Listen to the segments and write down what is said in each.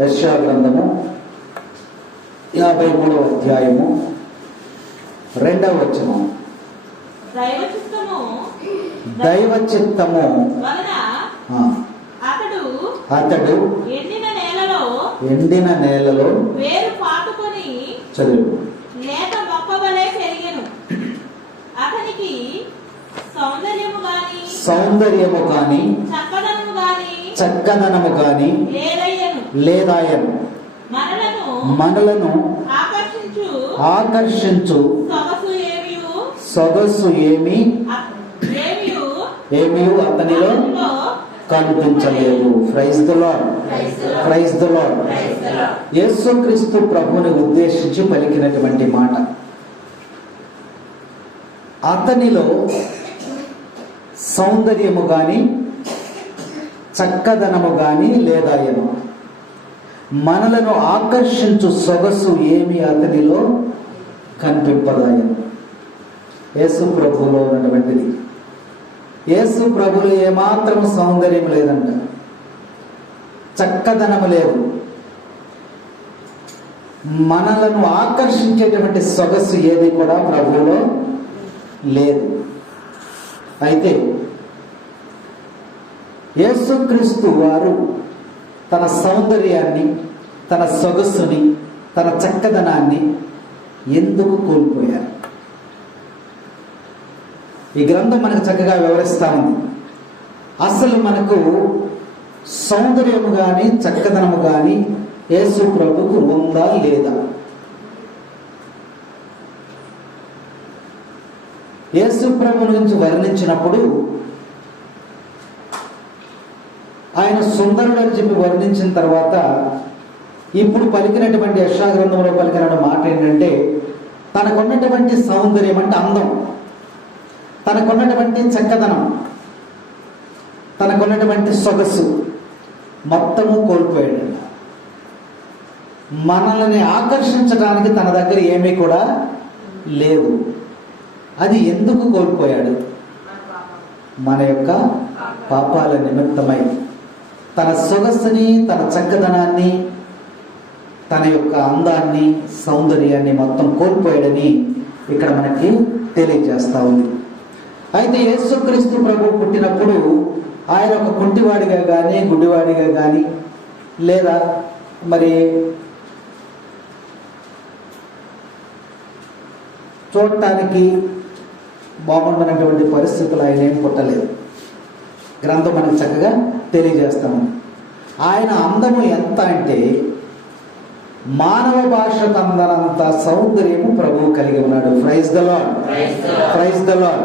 యెషయా గ్రంథము 53వ అధ్యాయము 2వ వచనం. దైవ చిత్తము అతడు ఎండిన నేలలో వేరు పాటుకొని చదువు లేత మొక్కవలే పెరిగెను. అతనికి సౌందర్యము గాని చక్కదనము గాని లేదాయను. మనలను ఆకర్షించు సొగసు ఏమీ అతనిలో కనిపించలేదు. Praise the Lord, praise the Lord. యేసుక్రీస్తు ప్రభువుని ఉద్దేశించి పలికినటువంటి మాట. అతనిలో సౌందర్యము గాని చక్కదనము గాని లేదాయను. మనలను ఆకర్షించు సొగసు ఏమి అతనిలో కనిపింపదాయను. యేసు ప్రభువులో ఉన్నటువంటిది. యేసు ప్రభువులో ఏమాత్రం సౌందర్యం లేదంట, చక్కదనము లేదు, మనలను ఆకర్షించేటువంటి సొగసు ఏది కూడా ప్రభువులో లేదు. అయితే యేసుక్రీస్తు వారు తన సౌందర్యాన్ని, తన సొగసుని, తన చక్కదనాన్ని ఎందుకు కోల్పోయారు? ఈ గ్రంథం మనకు చక్కగా వివరిస్తా ఉంది. అసలు మనకు సౌందర్యము కానీ చక్కదనము కానీ యేసు ప్రభుకు ఉందా లేదా? యేసు ప్రభు గురించి వర్ణించినప్పుడు ఆయన సుందరుడు అని చెప్పి వర్ణించిన తర్వాత ఇప్పుడు పలికినటువంటి యెషయా గ్రంథంలో పలికిన మాట ఏంటంటే, తనకున్నటువంటి సౌందర్యం అంటే అందం, తనకున్నటువంటి చక్కదనం, తనకున్నటువంటి సొగసు మొత్తము కోల్పోయాడు. మనల్ని ఆకర్షించడానికి తన దగ్గర ఏమీ కూడా లేదు. అది ఎందుకు కోల్పోయాడు? మన యొక్క పాపాల నిమిత్తమై తన సొగసుని, తన చక్కదనాన్ని, తన యొక్క అందాన్ని, సౌందర్యాన్ని మొత్తం కోల్పోయాడని ఇక్కడ మనకి తెలియజేస్తా ఉంది. అయితే యేసుక్రీస్తు ప్రభు పుట్టినప్పుడు ఆయన ఒక కుంటివాడిగా కానీ, గుడ్డివాడిగా కానీ, లేదా మరి చూడటానికి బాగుండనటువంటి పరిస్థితులు ఆయన ఏం పుట్టలేదు. గ్రంథం మనకు చక్కగా తెలియజేస్తాము. ఆయన అందము ఎంత అంటే మానవ భాషకు అందనంత సౌందర్యము ప్రభువు కలిగి ఉన్నాడు. Praise the Lord, praise the Lord,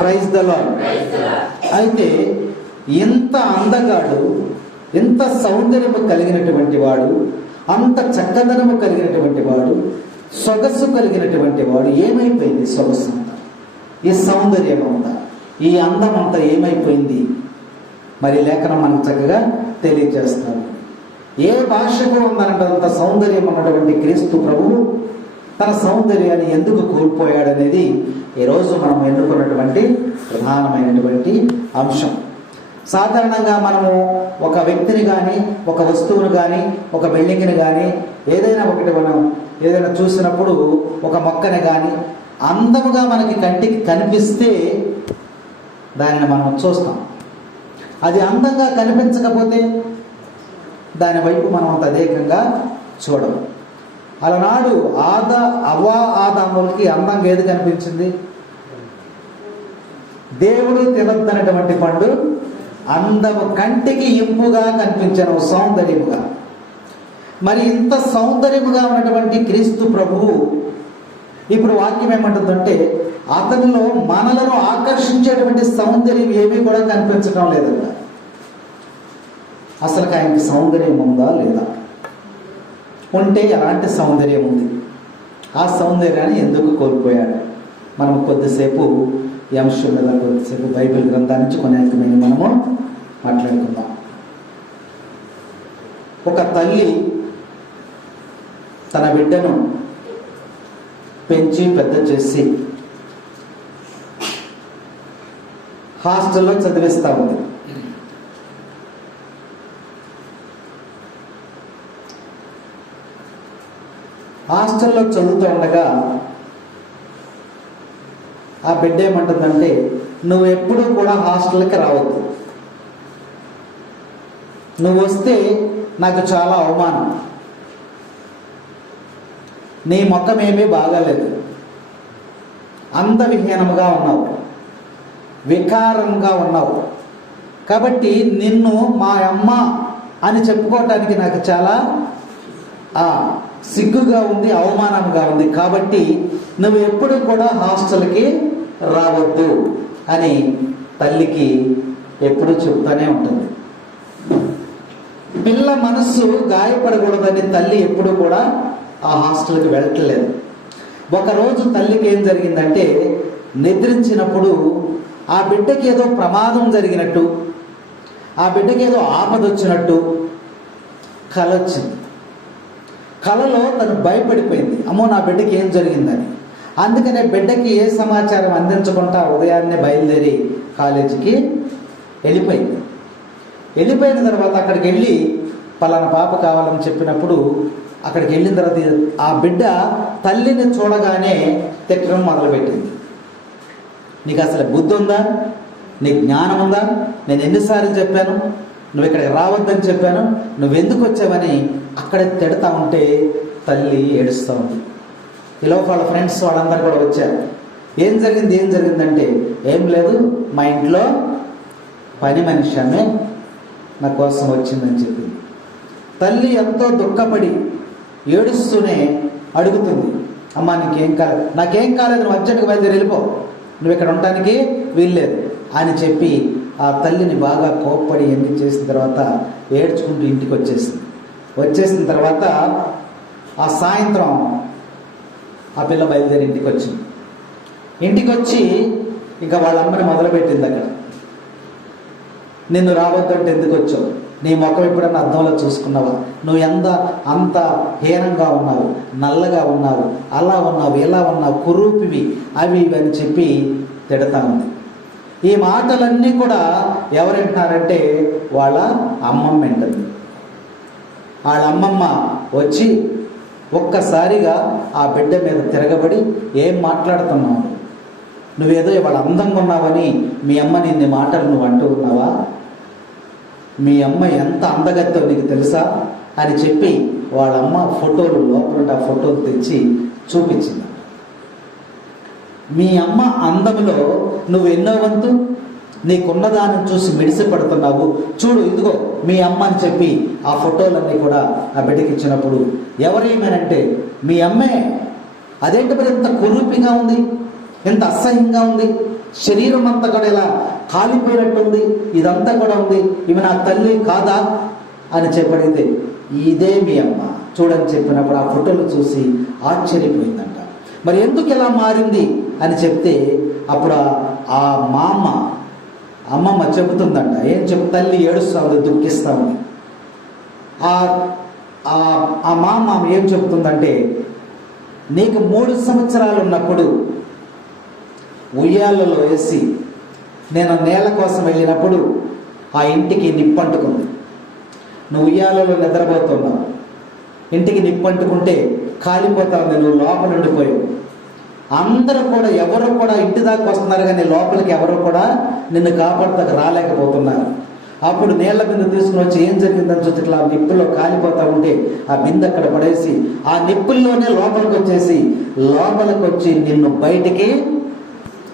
praise the Lord. అయితే ఎంత అందగాడు, ఎంత సౌందర్యము కలిగినటువంటి వాడు, అంత చక్కదనము కలిగినటువంటి వాడు, సొగసు కలిగినటువంటి వాడు ఏమైపోయింది? సొగసు అంతా, ఈ సౌందర్యం అంతా, ఈ అందం అంతా ఏమైపోయింది? మరి లేఖనం మనకు చక్కగా తెలియజేస్తారు. ఏ భాషకు ఉన్నంత సౌందర్యం ఉన్నటువంటి క్రీస్తు ప్రభువు తన సౌందర్యాన్ని ఎందుకు కోల్పోయాడనేది ఈరోజు మనం ఎన్నుకున్నటువంటి ప్రధానమైనటువంటి అంశం. సాధారణంగా మనము ఒక వ్యక్తిని కానీ, ఒక వస్తువును కానీ, ఒక బిల్డింగ్ని కానీ, ఏదైనా ఒకటి మనం ఏదైనా చూసినప్పుడు ఒక మొక్కని కానీ అందముగా మనకి కంటికి కనిపిస్తే దానిని మనం చూస్తాం. అది అందంగా కనిపించకపోతే దాని వైపు మనం అంత అధికంగా చూడం. అలనాడు ఆదాములకి అందంగా ఏది కనిపించింది? దేవుడు తినొద్దనటువంటి పండు అందము కంటికి ఇంపుగా కనిపించను, సౌందర్యముగా. మరి ఇంత సౌందర్యముగా ఉన్నటువంటి క్రీస్తు ప్రభువు ఇప్పుడు వాక్యం ఏమంటుందంటే అతనిలో మనలను ఆకర్షించేటువంటి సౌందర్యం ఏమీ కూడా కనిపించడం లేదంట. అసలు ఆయనకి సౌందర్యం ఉందా లేదా? ఉంటే ఎలాంటి సౌందర్యం ఉంది? ఆ సౌందర్యాన్ని ఎందుకు కోల్పోయాడు? మనం కొద్దిసేపు ఈ అంశం మీద కొద్దిసేపు బైబిల్ గ్రంథాన్ని నుంచి కొనేకమైన మనము మాట్లాడుకుందాం. ఒక తల్లి తన బిడ్డను పెంచి పెద్ద చేసి హాస్టల్లో చదివిస్తూ ఉంది. హాస్టల్లో చదువుతూ ఉండగా ఆ బిడ్డ ఏమంటుందంటే, నువ్వు ఎప్పుడూ కూడా హాస్టల్కి రావద్దు, నువ్వు వస్తే నాకు చాలా అవమానం, నీ ముఖం ఏమీ బాగాలేదు, అందవిహీనంగా ఉన్నావు, వికారంగా ఉన్నావు, కాబట్టి నిన్ను మా అమ్మ అని చెప్పుకోవటానికి నాకు చాలా సిగ్గుగా ఉంది, అవమానంగా ఉంది, కాబట్టి నువ్వు ఎప్పుడు కూడా హాస్టల్కి రావద్దు అని తల్లికి ఎప్పుడు చెప్తానే ఉంటుంది. పిల్ల మనస్సు గాయపడకూడదని తల్లి ఎప్పుడు కూడా ఆ హాస్టల్కి వెళ్ళట్లేదు. ఒకరోజు తల్లికి ఏం జరిగిందంటే, నిద్రించినప్పుడు ఆ బిడ్డకి ఏదో ప్రమాదం జరిగినట్టు, ఆ బిడ్డకి ఏదో ఆపద వచ్చినట్టు కల వచ్చింది. కలలో తను భయపడిపోయింది, అమ్మో నా బిడ్డకి ఏం జరిగిందని. అందుకనే బిడ్డకి ఏ సమాచారం అందించకుండా ఉదయాన్నే బయలుదేరి కాలేజీకి వెళ్ళిపోయింది. వెళ్ళిపోయిన తర్వాత అక్కడికి వెళ్ళి పలానా పాప కావాలని చెప్పినప్పుడు అక్కడికి వెళ్ళిన తర్వాత ఆ బిడ్డ తల్లిని చూడగానే తిట్టడం మొదలుపెట్టింది. నీకు అసలు బుద్ధి ఉందా, నీకు జ్ఞానం ఉందా, నేను ఎన్నిసార్లు చెప్పాను, నువ్వు ఇక్కడికి రావద్దని చెప్పాను, నువ్వెందుకు వచ్చావని అక్కడే తిడతా ఉంటే తల్లి ఏడుస్తూ ఉంది. ఈలోపు వాళ్ళ ఫ్రెండ్స్ వాళ్ళందరూ కూడా వచ్చారు. ఏం జరిగిందంటే, ఏం లేదు, మా ఇంట్లో పని మనిషి ఆమె నా కోసం వచ్చిందని చెప్పింది. తల్లి ఎంతో దుఃఖపడి ఏడుస్తూనే అడుగుతుంది, అమ్మా నీకేం కాలేదు, నాకేం కాలేదు, నువ్వు అర్జెంట్గా బయలుదేరి వెళ్ళిపో, నువ్వు ఇక్కడ ఉండటానికి వీల్లేదు అని చెప్పి ఆ తల్లిని బాగా కోప్పడి ఎన్ని చేసిన తర్వాత ఏడ్చుకుంటూ ఇంటికి వచ్చేసిన తర్వాత ఆ సాయంత్రం ఆ పిల్ల బయలుదేరి ఇంటికి వచ్చింది. ఇంటికి వచ్చి ఇంకా వాళ్ళ అమ్మని మొదలుపెట్టింది. అక్కడ నిన్ను రావద్దంటే ఎందుకు వచ్చావు, నీ ముఖం ఎప్పుడన్నా అద్దంలో చూసుకున్నావా, నువ్వు అంత హీనంగా ఉన్నావు, నల్లగా ఉన్నావు, అలా ఉన్నావు, ఇలా ఉన్నావు, కురూపివి, అవి ఇవి అని చెప్పి తిడతా ఉంది. ఈ మాటలన్నీ కూడా ఎవరు వింటున్నారంటే వాళ్ళ అమ్మమ్మ వింటుంది. వాళ్ళ అమ్మమ్మ వచ్చి ఒక్కసారిగా ఆ బిడ్డ మీద తిరగబడి, ఏం మాట్లాడుతున్నావు, నువ్వేదో ఇవాళ అందంగా ఉన్నావని మీ అమ్మ నిన్ను మాటలు నువ్వు అంటూ ఉన్నావా, మీ అమ్మ ఎంత అందగత్తో నీకు తెలుసా అని చెప్పి వాళ్ళమ్మ ఫోటోలు లోపల ఆ ఫోటోలు తెచ్చి చూపించింది. మీ అమ్మ అందములో నువ్వు ఎన్నో వంతు, నీకున్న దాన్ని చూసి మిడిసిపడుతున్నావు, చూడు ఇదిగో మీ అమ్మ అని చెప్పి ఆ ఫోటోలన్నీ కూడా ఆ బిడ్డకి ఇచ్చినప్పుడు ఎవరేమనంటే మీ అమ్మే. అదేంటి మరి ఎంత కురూపిగా ఉంది, ఎంత అసహ్యంగా ఉంది, శరీరం అంతా కూడా ఇలా కాలిపోయినట్టుంది, ఇదంతా కూడా ఉంది, ఇవి నా తల్లి కాదా అని చెప్పడితే ఇదే మీ అమ్మ చూడని చెప్పినప్పుడు ఆ ఫోటోలు చూసి ఆశ్చర్యపోయిందంట. మరి ఎందుకు ఇలా మారింది అని చెప్తే అప్పుడు ఆ అమ్మమ్మ చెబుతుందంట. ఏం తల్లి ఏడుస్తూ ఉంది, దుఃఖిస్తూ ఉంది. ఆ మామ ఏం చెబుతుందంటే, నీకు 3 సంవత్సరాలు ఉన్నప్పుడు ఉయ్యాలలో వేసి నేను నేల కోసం వెళ్ళినప్పుడు ఆ ఇంటికి నిప్పంటుకుంది. నువ్వు ఉయ్యాలలో నిద్రపోతున్నావు, ఇంటికి నిప్పంటుకుంటే కాలిపోతావు, నువ్వు లోపల ఉండిపోయావు. అందరూ కూడా ఎవరు కూడా ఇంటి దాకా వస్తున్నారు కానీ లోపలికి ఎవరు కూడా నిన్ను కాపాడుతాకు రాలేకపోతున్నారు. అప్పుడు నీళ్ల బిందె తీసుకుని వచ్చి ఏం జరిగిందని చూసి ఇట్లా నిప్పుల్లో కాలిపోతా ఉంటే ఆ బిందె అక్కడ పడేసి ఆ నిప్పుల్లోనే లోపలికి వచ్చి నిన్ను బయటికి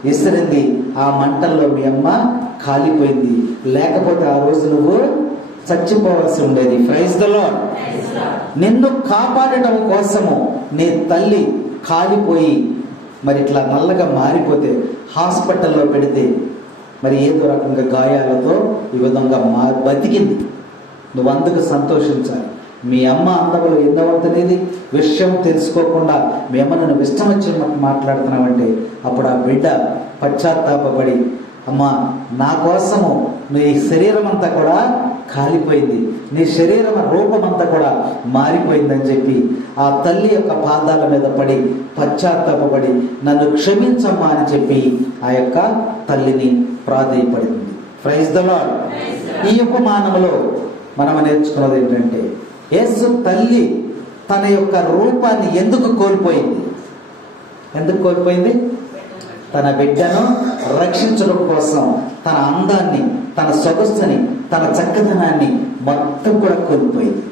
విసిరింది. ఆ మంటల్లో మీ అమ్మ కాలిపోయింది, లేకపోతే ఆ రోజు నువ్వు చచ్చిపోవాల్సి ఉండేది. Praise the Lord. నిన్ను కాపాడటం కోసము నీ తల్లి కాలిపోయి మరి ఇట్లా నల్లగా మారిపోతే హాస్పిటల్లో పెడితే మరి ఏదో రకంగా గాయాలతో ఈ విధంగా బతికింది. నువ్వు అందుకు సంతోషించాలి. మీ అమ్మ అందములు ఎన్నవంతనేది విషయం తెలుసుకోకుండా మీ అమ్మ నువ్వు ఇష్టం వచ్చిన మాట్లాడుతున్నావంటే అప్పుడు ఆ బిడ్డ పశ్చాత్తాపడి, అమ్మా నా కోసము నీ శరీరం అంతా కూడా కాలిపోయింది, నీ శరీరం రూపం అంతా కూడా మారిపోయిందని చెప్పి ఆ తల్లి యొక్క పాదాల మీద పడి పశ్చాత్తాపడి నన్ను క్షమించమ్మా అని చెప్పి ఆ యొక్క తల్లిని ప్రాధేయపడింది. Praise the lord. ఈ ఉపమానంలో మనం నేర్చుకున్నది ఏంటంటే, యేసు తల్లి తన యొక్క రూపాన్ని ఎందుకు కోల్పోయింది? ఎందుకు కోల్పోయింది? తన బిడ్డను రక్షించడం కోసం తన అందాన్ని, తన సొగస్సుని, తన చక్కదనాన్ని మొత్తం కూడా కోల్పోయింది.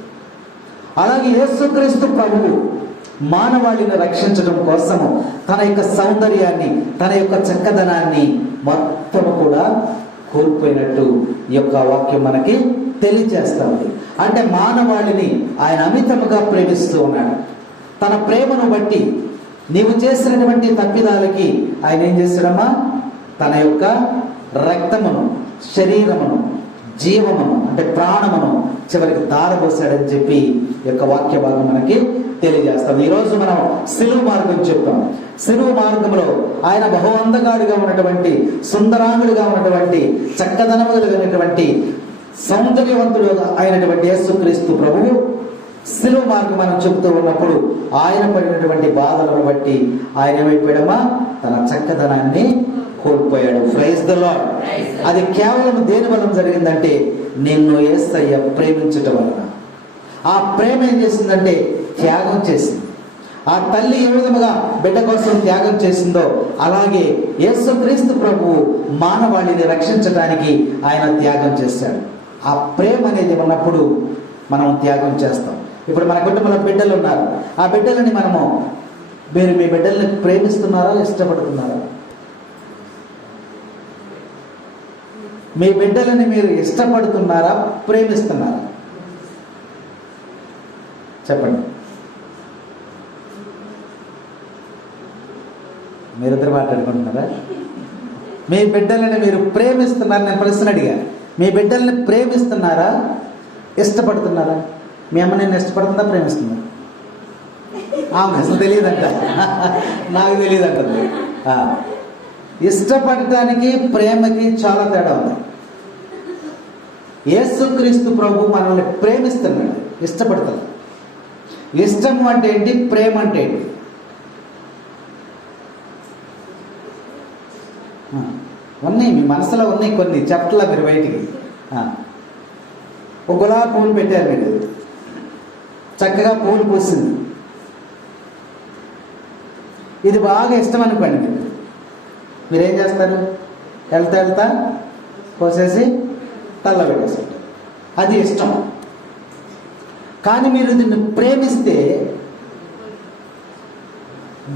అలాగే యేసుక్రీస్తు ప్రభువు మానవాళిని రక్షించడం కోసము తన యొక్క సౌందర్యాన్ని, తన యొక్క చక్కదనాన్ని మొత్తం కూడా కోల్పోయినట్టు ఈ యొక్క వాక్యం మనకి తెలియజేస్తా ఉంది. అంటే మానవాళిని ఆయన అమితముగా ప్రేమిస్తూ ఉన్నాడు. తన ప్రేమను బట్టి నీవు చేసినటువంటి తప్పిదాలకి ఆయన ఏం చేశాడమ్మా? తన యొక్క రక్తమును, శరీరమును, జీవమును అంటే ప్రాణమును చివరికి దారబోసాడని చెప్పి ఈ యొక్క వాక్య భాగం మనకి తెలియజేస్తాం. ఈరోజు మనం సిలువ మార్గం చెప్తాం. సిలువ మార్గంలో ఆయన బహు అందగాడిగా ఉన్నటువంటి, సుందరాంగుడిగా ఉన్నటువంటి, చక్కదనము కలిగినటువంటి, సౌందర్యవంతుడు అయినటువంటి యేసుక్రీస్తు ప్రభువు సిలువ మార్గం మనం చెబుతూ ఉన్నప్పుడు ఆయన పడినటువంటి బాధలను బట్టి ఆయన ఏమైపోయాడమ్మా? తన చక్కదనాన్ని కోల్పోయాడు. Praise the Lord. అది కేవలం దేని వలన జరిగిందంటే నిన్ను యేసయ్య ప్రేమించటం వలన. ఆ ప్రేమ ఏం చేసిందంటే త్యాగం చేసింది. ఆ తల్లి ఏ విధముగా బిడ్డ కోసం త్యాగం చేసిందో అలాగే యేసుక్రీస్తు ప్రభువు మానవాళిని రక్షించడానికి ఆయన త్యాగం చేశాడు. ఆ ప్రేమ అనేది ఉన్నప్పుడు మనం త్యాగం చేస్తాం. ఇప్పుడు మన కుటుంబంలో బిడ్డలు ఉన్నారు. ఆ బిడ్డలని మీరు మీ బిడ్డల్ని ప్రేమిస్తున్నారా, ఇష్టపడుతున్నారా? మీ బిడ్డలని మీరు ఇష్టపడుతున్నారా, ప్రేమిస్తున్నారా? చెప్పండి. మీరిద్దరు మాట్లాడుకుంటున్నారా? మీ బిడ్డలని మీరు ప్రేమిస్తున్నారా? నేను ప్రశ్న అడిగా. మీ బిడ్డల్ని ప్రేమిస్తున్నారా, ఇష్టపడుతున్నారా? మీ అమ్మ నేను ఇష్టపడుతుందా, ప్రేమిస్తుందా? అసలు తెలియదంట. నాకు తెలియదంటుంది. ఇష్టపడటానికి ప్రేమకి చాలా తేడా ఉంది. యేసుక్రీస్తు ప్రభు మనల్ని ప్రేమిస్తున్నాడు, ఇష్టపడతాడు. ఇష్టం అంటే ఏంటి, ప్రేమ అంటే ఏంటి? ఉన్నాయి, మీ మనసులో ఉన్నాయి కొన్ని, చెప్పట్లా మీరు బయటికి. ఒక గులాబీ పువ్వులు పెట్టారు, మీరు చక్కగా పువ్వులు పూసింది. ఇది బాగా ఇష్టం అనుకోండి. మీరేం చేస్తారు? వెళ్తా కోసేసి తల్ల పెట్టేస్తారు. అది ఇష్టం. కానీ మీరు దీన్ని ప్రేమిస్తే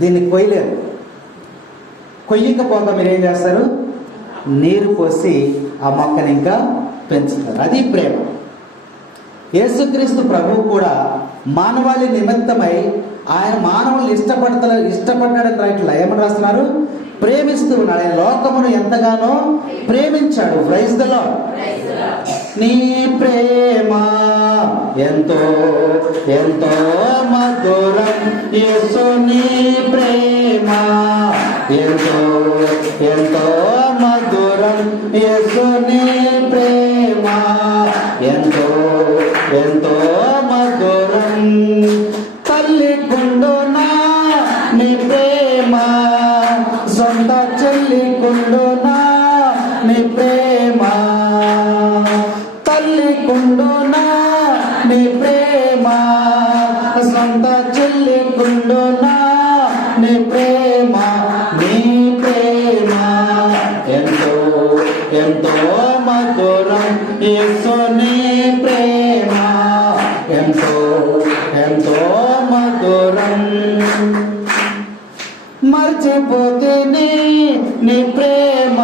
దీన్ని కొయ్యలేరు. కొయ్యకపోగా మీరు ఏం చేస్తారు? నీరు పోసి ఆ మొక్కని ఇంకా పెంచుతారు. అది ప్రేమ. యేసుక్రీస్తు ప్రభువు కూడా మానవాళి నిమిత్తమై ఆయన మానవుల్ని ఇష్టపడ్డాడని రాయట్లా. ఏమని రాస్తున్నారు? ప్రేమిస్తూ ఉన్నాడు. ఆయన లోకమును ఎంతగానో ప్రేమించాడు. Praise the Lord. నీ ప్రేమ ఎంతో ఎంతో మధురం, యేసు నీ ప్రేమ ఎంతో ఎంతో మధురం, యేసు నీ ప్రేమ ఎంతో ఎంతో మధురం. తల్లి కుండునా నీ ప్రేమ, సొంత చెల్లి కుండునా నీ ప్రేమ, తల్లి కుండునా నీ ప్రేమ, సొంత చెల్లి కుండునా నీ ప్రేమ, నీ ప్రేమ ఎంతో ఎంతో మధురం, యేసు నీ ప్రేమ ఎంతో ఎంతో మధురం. మర్చిపోతేనే నీ ప్రేమ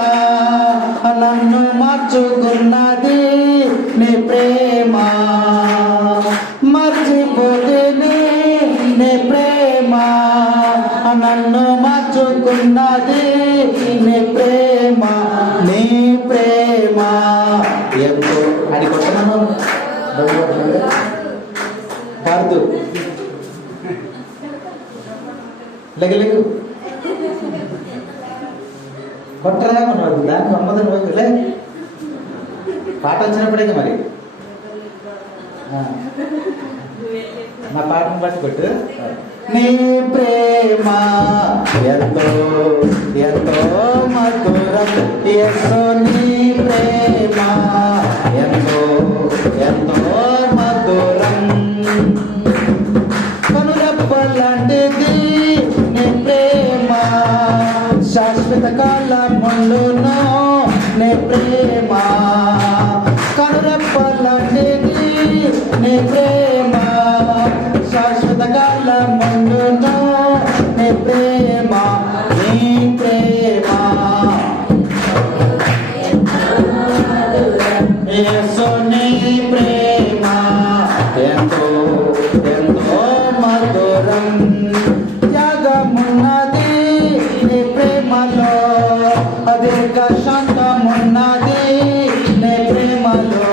నన్ను మార్చుకున్నది, నీ ప్రేమ మర్చిపోతేనే నీ ప్రేమ నన్ను మార్చుకున్నది, నీ ప్రేమ నీ ప్రేమ ఎంతో. అది కొట్టమను పాడుతూ లెగలేగు కొట్టరా మనం దాన్ని అమ్మదని లే పాట వచ్చినప్పుడే మరి నా పాటను బట్టి కొట్టు. నీ ప్రేమ ఎంతో ఎంతో మధురం, యేసు నీ ప్రేమ ఎంతో ఎంతో మధురం. బలముండును నీ ప్రేమ, నీ ప్రేమ. యేసు నీ ప్రేమ ఎంతో ఎంతో మధురం. త్యాగమున్నది నీ ప్రేమలో, అధిక శాంతమున్నది నీ ప్రేమలో.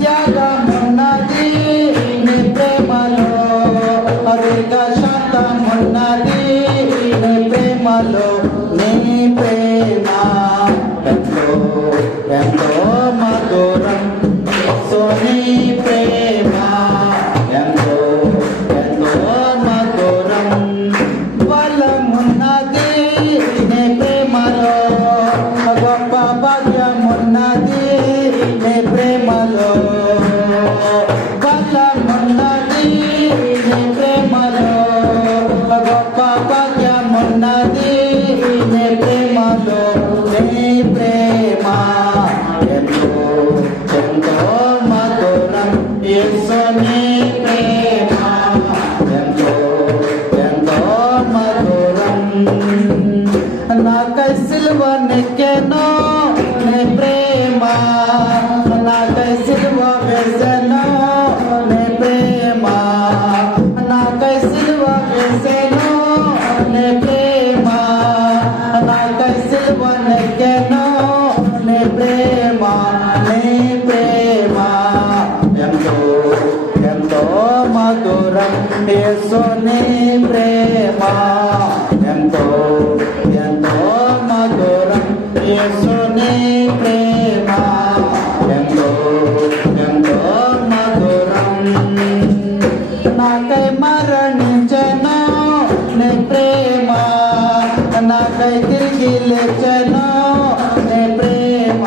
త్యాగమున్నది నీ ప్రేమలో, అధిక శాంతమున్నది నీ ప్రేమలో. నీ ప్రేమ ఎంతో ఎంతో మధురం. సో నీ ప్రేమ ఎంతో ఎంతో మధురం. బలమున్నది నీ ప్రేమలో, గొప్ప భాగ్యమున్నది నీ ప్రేమలో. బలమున్నది నీ ప్రేమలో, గొప్ప భాగ్యమున్నది నీ ప్రేమలో. నీ ప్రేమ ఎంతో ఎంతో మధురం. యేసు నీ ప్రేమ ఎంతో ఎంతో మధురం. నాకై సిలువ నెక్కెను నీ ప్రేమ, నాకై సిలువ వేసెను నీ ప్రేమ. నాకై సిలువ వేసెను నీ ప్రేమ, నాకై సిలువ నెక్కెను నీ ప్రేమ. నీ ప్రేమ ఎంతో ఎంతో మధురం. యేసు నీ ప్రేమ ఎంతో ఎంతో మధురం. యేసు నీ ప్రేమ ఎంతో ఎంతో మధురం. నాకై మరణించెను నీ ప్రేమ, నాకై తిరిగి లేచెను నీ ప్రేమ.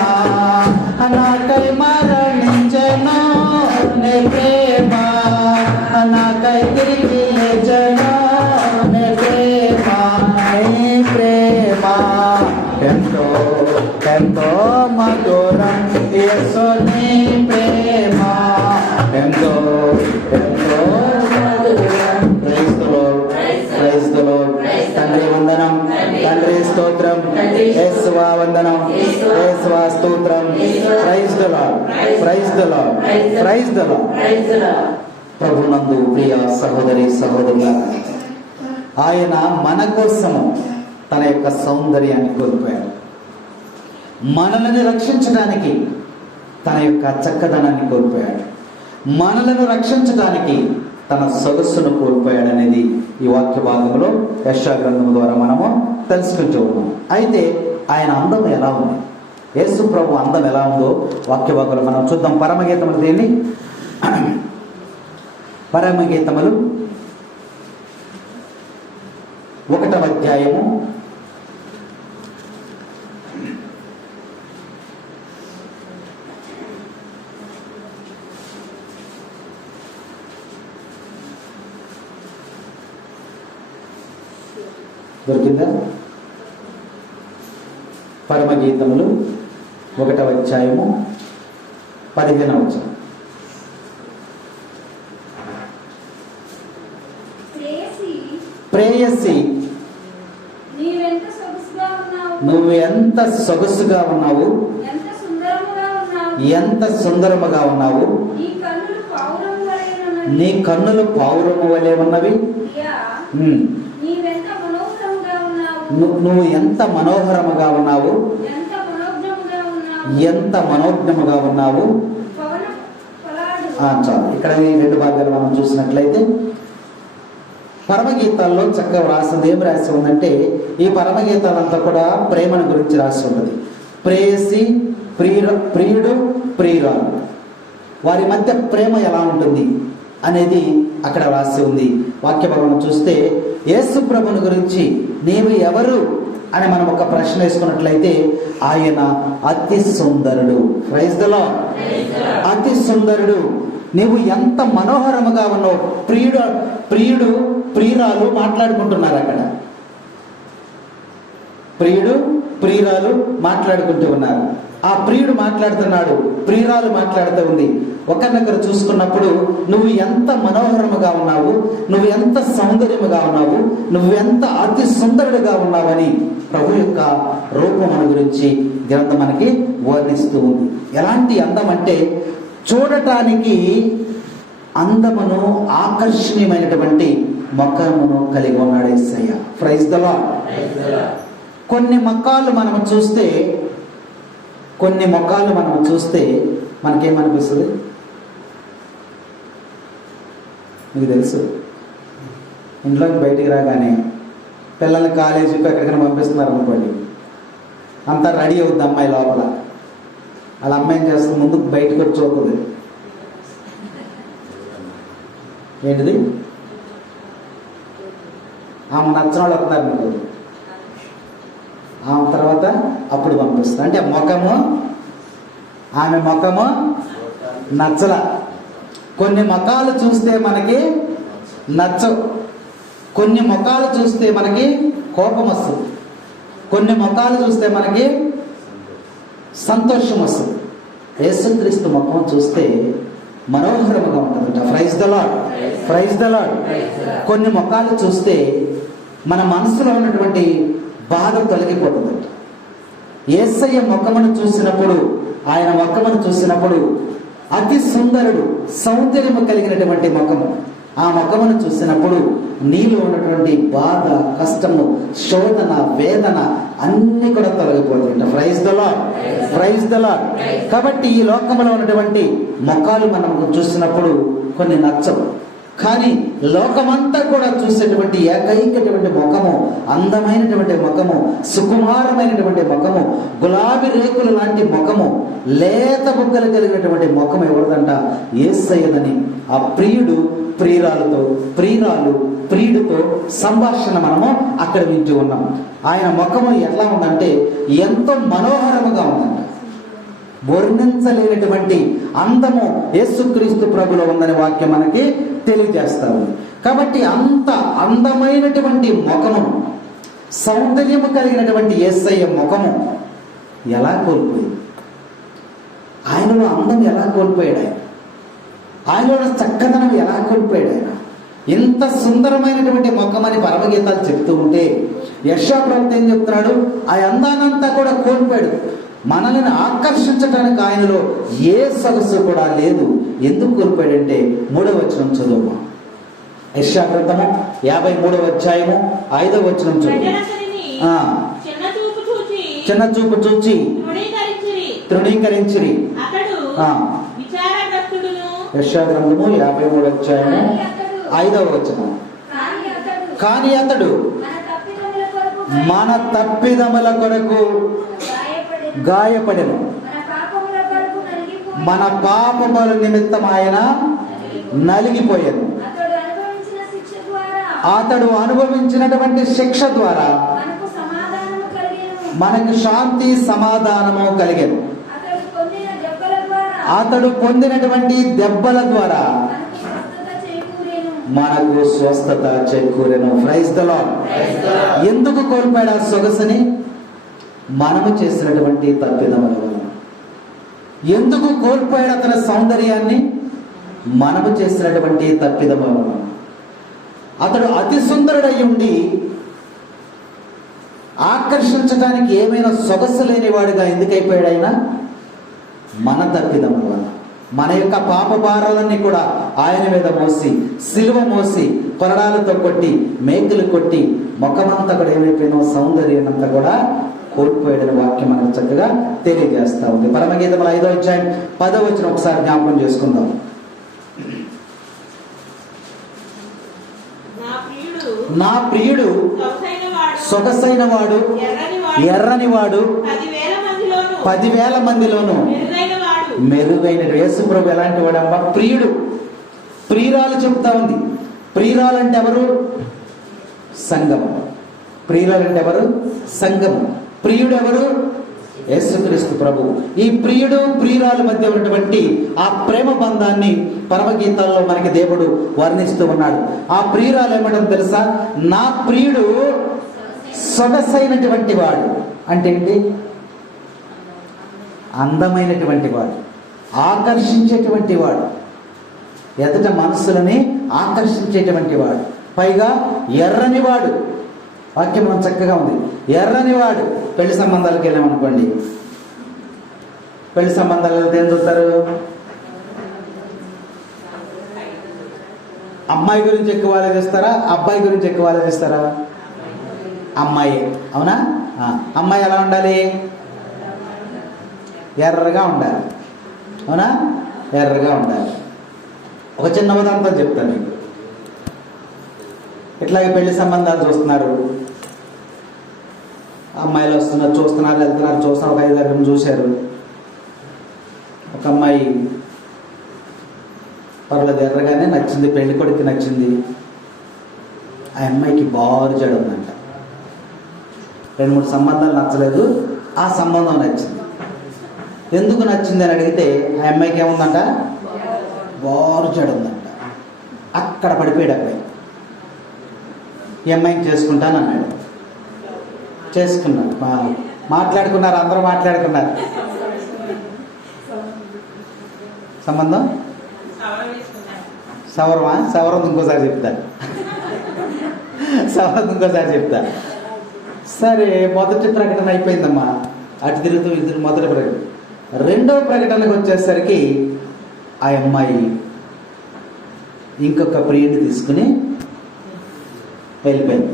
నాకై మరణించెను నీ ప్రేమ, నాకై తిరిగి లేచెను నీ ప్రేమ. నీ ప్రేమ ఎంతో ఎంతో మధురం. యేసు నీ ప్రేమ ఎంతో ఎంతో మధురం. Praise the Lord, praise the Lord. తండ్రి వందనం, తండ్రి స్తోత్రం, యేసువా వందనం, యేసువా స్తోత్రం. Praise the Lord, praise the Lord, praise the Lord. ప్రభునందు ప్రియ సహోదరి సహోదరులారా, ఆయన మన కోసము తన యొక్క సౌందర్యాన్ని కోల్పోయాడు. మనల్ని రక్షించడానికి తన యొక్క చక్కదనాన్ని కోల్పోయాడు. మనలను రక్షించడానికి తన సొగస్సును కోల్పోయాడు అనేది ఈ వాక్య భాగంలో యెషయా గ్రంథం ద్వారా మనము తెలుసుకుంటూ ఉన్నాం. అయితే ఆయన అందం ఎలా ఉంది, యేసు ప్రభు అందం ఎలా ఉందో వాక్య భాగంలో మనం చూద్దాం. పరమగీతములు దీన్ని పరమగీతములు 1వ అధ్యాయము 1వ అధ్యాయము 15వ వచనం. ప్రేయసి నువ్వు ఎంత సొగసుగా ఉన్నావు, ఎంత సుందరముగా ఉన్నావు. నీ కన్నులు పావురము వలె ఉన్నవి. నువ్వు ఎంత మనోహరముగా ఉన్నావు, ఎంత మనోజ్ఞముగా ఉన్నావు. చాలు. ఇక్కడ ఈ 2 భాగాలు మనం చూసినట్లయితే పరమగీతాల్లో చక్కగా రాసింది. ఏం రాసి ఉందంటే, ఈ పరమగీతాలంతా కూడా ప్రేమను గురించి రాసి ఉంటుంది. ప్రేయసి, ప్రియుడు, ప్రియురాలు, వారి మధ్య ప్రేమ ఎలా ఉంటుంది అనేది అక్కడ రాసి ఉంది. వాక్య భాగం చూస్తే యేసు ప్రభుని గురించి నీవు ఎవరు అని మనం ఒక ప్రశ్న వేసుకున్నట్లయితే ఆయన అతి సుందరుడు. Praise the lord. అతి సుందరుడు. నీవు ఎంత మనోహరముగా ఉన్నావు. ప్రియుడు ప్రియురాలు మాట్లాడుకుంటున్నారు అక్కడ. ప్రియుడు ప్రియురాలు మాట్లాడుకుంటూ ఉన్నారు. ఆ ప్రియుడు మాట్లాడుతున్నాడు, ప్రియురాలు మాట్లాడుతూ ఉంది. ఒకరినొకరు చూసుకున్నప్పుడు నువ్వు ఎంత మనోహరముగా ఉన్నావు, నువ్వు ఎంత సౌందర్యముగా ఉన్నావు, నువ్వు ఎంత అతి సుందరుడుగా ఉన్నావని ప్రభు యొక్క రూపమును గురించి గ్రంథం మనకి వర్ణిస్తూ ఉంది. ఎలాంటి అందం అంటే చూడటానికి అందమును ఆకర్షణీయమైనటువంటి ముఖమును కలిగి ఉన్నాడు యేసయ్య. Praise the Lord. కొన్ని ముఖాలు మనం చూస్తే మనకేమనిపిస్తుంది? మీకు తెలుసు, ఇంట్లోకి బయటికి రాగానే పిల్లల్ని కాలేజీకి ఎక్కడికైనా పంపిస్తున్నారు అనుకోండి, అంతా రెడీ అవుద్ది అమ్మాయి లోపల. వాళ్ళ అమ్మాయి ఏం చేస్తుంది? ముందుకు బయటకు వచ్చి చూపుతుంది. ఏంటిది? ఆమె నచ్చిన వాళ్ళు వస్తున్నారు మీకు, ఆమె తర్వాత అప్పుడు పంపిస్తుంది. అంటే ఆమె ముఖము నచ్చల. కొన్ని ముఖాలు చూస్తే మనకి నచ్చవు, కొన్ని ముఖాలు చూస్తే మనకి కోపం వస్తుంది, కొన్ని ముఖాలు చూస్తే మనకి సంతోషం వస్తుంది. యేసుక్రీస్తు ముఖం చూస్తే మనోహరముగా ఉంటుందంట. Praise the Lord. Praise the Lord. కొన్ని ముఖాలు చూస్తే మన మనసులో ఉన్నటువంటి బాధ తొలగిపోతుందంట. యేసయ్య ముఖమును చూసినప్పుడు, ఆయన ముఖమును చూసినప్పుడు అతి సుందరుడు, సౌందర్యము కలిగినటువంటి ముఖము. ఆ ముఖమును చూసినప్పుడు నీలో ఉన్నటువంటి బాధ, కష్టము, శోధన, వేదన అన్ని కూడా తొలగిపోతుంట. Praise the Lord. Praise the Lord. కాబట్టి ఈ లోకంలో ఉన్నటువంటి ముఖాలు మనం చూసినప్పుడు కొన్ని నచ్చవు, కానీ లోకమంతా కూడా చూసేటువంటి ఏకైకటువంటి ముఖము, అందమైనటువంటి ముఖము, సుకుమారమైనటువంటి ముఖము, గులాబీ రేకులు లాంటి ముఖము, లేత బుగ్గలు కలిగినటువంటి ముఖము ఎవరిదంట? యేసయ్యదని. ఆ ప్రియుడు ప్రియురాలుతో, ప్రియురాలు ప్రియుడితో సంభాషణ మనము అక్కడ వింటూ ఉన్నాం. ఆయన ముఖము ఎట్లా ఉందంటే ఎంతో మనోహరముగా ఉందంట. వర్ణించలేనటువంటి అందము యేసుక్రీస్తు ప్రభులో ఉందని వాక్యం మనకి తెలియజేస్తాము. కాబట్టి అంత అందమైనటువంటి ముఖము, సౌందర్యము కలిగినటువంటి యేసయ్య ముఖము ఎలా కోల్పోయింది? ఆయనలో అందం ఎలా కోల్పోయాడు? ఆయనలో చక్కదనం ఎలా కోల్పోయాడు? ఆయన ఇంత సుందరమైనటువంటి ముఖమని పరమగీతాలు చెప్తూ ఉంటే యెషయా ప్రవక్త ఏం చెప్తున్నాడు? ఆ అందానంతా కూడా కోల్పోయాడు. మనల్ని ఆకర్షించడానికి ఆయనలో ఏ సొగసు కూడా లేదు. ఎందుకు కోల్పోయాడంటే 3వ వచనం చదువు. యెషయా గ్రంథము 53వ అధ్యాయము 5వ వచనం చదువు. చిన్న చూపు చూచి తృణీకరించిరి. యెషయా గ్రంథము 53వ అధ్యాయము 5వ వచనం. కానీ అతడు మన తప్పిదముల కొరకు గాయపడెను, మన పాపముల నిమిత్తం ఆయన నలిగిపోయాను. అతడు అనుభవించినటువంటి శిక్ష ద్వారా మనకు శాంతి సమాధానము కలిగెను. అతడు పొందినటువంటి దెబ్బల ద్వారా మనకు స్వస్థత చేకూరెను. Praise the lord. ఎందుకు కోల్పోయాడు ఆ సొగసుని? మనము చేసినటువంటి తప్పిదముల వలన. ఎందుకు కోల్పోయాడు అతని సౌందర్యాన్ని? మనము చేసినటువంటి తప్పిదముల వలన. అతడు అతి సుందరుడై ఉండి ఆకర్షించడానికి ఏమైనా సొగసు లేనివాడుగా ఎందుకైపోయాడు ఆయన? మన తప్పిదముల వలన. మన యొక్క పాప భారాలన్నీ కూడా ఆయన మీద మోసి, సిలువ మోసి, కొరడాలతో కొట్టి, మేకులు కొట్టి, ముఖమంతా కూడా ఏమైపోయినా సౌందర్యం అంతా కూడా కోల్పోయాడని వాక్యం మనకు చక్కగా తెలియజేస్తా ఉంది. పరమగీతముల 5వ అధ్యాయం 10వ వచనం ఒకసారి జ్ఞాపకం చేసుకుందాం. నా ప్రియుడు సొగసైన వాడు, ఎర్రని వాడు, 10,000 మందిలోను మెరుగైన. యేసు ప్రభు ఎలాంటి వాడు అమ్మా? ప్రియుడు. ప్రియురాలు చెప్తా ఉంది. ప్రియురాలు అంటే ఎవరు? సంఘము. ప్రియురాలు అంటే ఎవరు? సంఘము. ప్రియుడు ఎవరు? యేసుక్రీస్తు ప్రభు. ఈ ప్రియుడు ప్రియురాలు మధ్య ఉన్నటువంటి ఆ ప్రేమ బంధాన్ని పరమగీతాల్లో మనకి దేవుడు వర్ణిస్తూ ఉన్నాడు. ఆ ప్రియురాలు ఏమంటారు తెలుసా? నా ప్రియుడు సొగసైనటువంటి వాడు. అంటే ఏంటి? అందమైనటువంటి వాడు, ఆకర్షించేటువంటి వాడు, ఎదుట మనస్సులని ఆకర్షించేటువంటి వాడు, పైగా ఎర్రని వాడు. వాక్యం మనం చక్కగా ఉంది, ఎర్రని వాడు. పెళ్లి సంబంధాలకు వెళ్ళామనుకోండి, పెళ్లి సంబంధాలు వెళ్తే ఏం చూస్తారు? అమ్మాయి గురించి ఎక్కువ ఆలోచిస్తారా, అబ్బాయి గురించి ఎక్కువ ఆలోచిస్తారా? అమ్మాయి, అవునా? అమ్మాయి ఎలా ఉండాలి? ఎర్రగా ఉండాలి, అవునా? ఎర్రగా ఉండాలి. ఒక చిన్న ఉదాహరణ చెప్తాను మీకు. ఇట్లాగే పెళ్లి సంబంధాలు చూస్తున్నారు, అమ్మాయిలు వస్తున్నారు, చూస్తున్నారు, వెళ్తున్నారు, చూస్తున్నారు. ఒక 5-6 చూశారు. ఒక అమ్మాయి పర్లేదు, ఎర్రగానే నచ్చింది, పెళ్లి కొడుకు నచ్చింది. ఆ అమ్మాయికి బారు జడ ఉందంట. 2-3 సంబంధాలు నచ్చలేదు, ఆ సంబంధం నచ్చింది. ఎందుకు నచ్చింది అని అడిగితే ఆ అమ్మాయికి ఏముందంట? బారు జడ ఉందంట. అక్కడ పడిపోయాడు అబ్బాయి. ఈ అమ్మాయిని చేసుకుంటాను అన్నాడు. చేసుకున్నాడు, మాట్లాడుకున్నారు, అందరూ మాట్లాడుకున్నారు. సంబంధం సవరం ఇంకోసారి చెప్తా. సరే, మొదటి ప్రకటన అయిపోయిందమ్మా, అటు తిరుగుతూ ఇద్దరు. మొదటి ప్రకటన. రెండవ ప్రకటనకు వచ్చేసరికి ఆ అమ్మాయి ఇంకొక ప్రియుడిని తీసుకుని వెళ్ళిపోయింది.